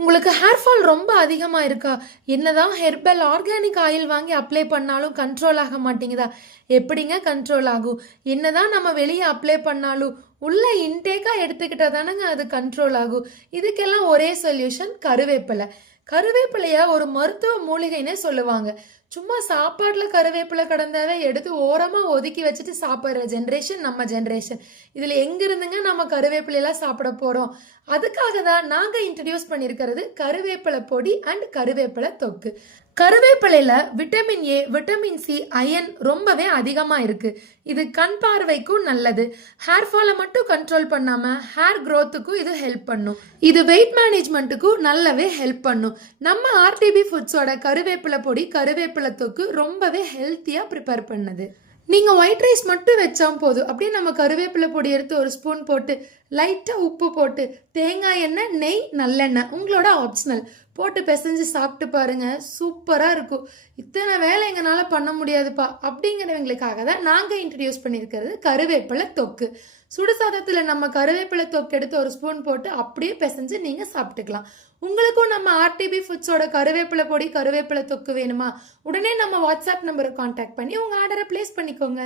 உங்களுக்கு hair fall ரொம்ப அதிகமாக இருக்கா? என்னதான் ஹெர்பல் ஆர்கானிக் ஆயில் வாங்கி அப்ளை பண்ணாலும் கண்ட்ரோல் ஆக மாட்டேங்குதா? எப்படிங்க கண்ட்ரோல் ஆகும்? என்னதான் நம்ம வெளியே அப்ளை பண்ணாலும் உள்ள இன்டேக்காக எடுத்துக்கிட்டா தானேங்க அது கண்ட்ரோல் ஆகும். இதுக்கெல்லாம் ஒரே சொல்யூஷன் கருவேப்பிலை. கருவேப்பிலைய ஒரு மருத்துவ மூலிகைன்னே சொல்லுவாங்க. சும்மா சாப்பாட்டுல கருவேப்பிலை கடந்தாவே எடுத்து ஓரமா ஒதுக்கி வச்சுட்டு சாப்பிட்ற ஜென்ரேஷன் நம்ம ஜென்ரேஷன். இதுல எங்க இருந்துங்க நம்ம கருவேப்பிலையெல்லாம் சாப்பிட போறோம்? அதுக்காக தான் நாங்க இன்ட்ரடியூஸ் பண்ணியிருக்கிறது கருவேப்பிலை பொடி அண்ட் கருவேப்பிலை தொக்கு. கருவேப்பிலையில vitamin A, vitamin C, iron ரொம்பவே அதிகமா இருக்கு. இது கண் பார்வைக்கும் நல்லது. ஹேர் ஃபாலை மட்டும் கண்ட்ரோல் பண்ணாம ஹேர் க்ரோத்துக்கும் இது ஹெல்ப் பண்ணும். இது வெயிட் மேனேஜ்மெண்ட்டுக்கும் நல்லாவே ஹெல்ப் பண்ணும். நம்ம ஆர்டிபி ஃபுட்ஸோட கருவேப்பிலை பொடி, கருவேப்பிலை தொக்கு ரொம்பவே ஹெல்த்தியா ப்ரிப்பேர் பண்ணுது. நீங்கள் ஒயிட் ரைஸ் மட்டும் வச்சா போதும். அப்படியே நம்ம கருவேப்பிலை பொடி எடுத்து ஒரு ஸ்பூன் போட்டு லைட்டாக உப்பு போட்டு தேங்காய் எண்ணெய், நெய், நல்லெண்ணெய் உங்களோட ஆப்ஷனல் போட்டு பிசைஞ்சு சாப்பிட்டு பாருங்க, சூப்பராக இருக்கும். இத்தனை வேலை எங்களால் பண்ண முடியாதுப்பா அப்படிங்கிறவங்களுக்காக தான் நாங்கள் இன்ட்ரடியூஸ் பண்ணியிருக்கிறது கருவேப்பிலை தொக்கு. சுடுசாதத்தில் நம்ம கருவேப்பிலை தொக்கு எடுத்து ஒரு ஸ்பூன் போட்டு அப்படியே பிசைஞ்சு நீங்கள் சாப்பிட்டுக்கலாம். உங்களுக்கும் நம்ம ஆர்டிபி ஃபுட்ஸோட கருவேப்பிலை பொடி, கருவேப்பிலை தொக்கு வேணுமா? உடனே நம்ம வாட்ஸ்அப் நம்பரை காண்டாக்ட் பண்ணி உங்கள் ஆர்டரை பிளேஸ் பண்ணிக்கோங்க.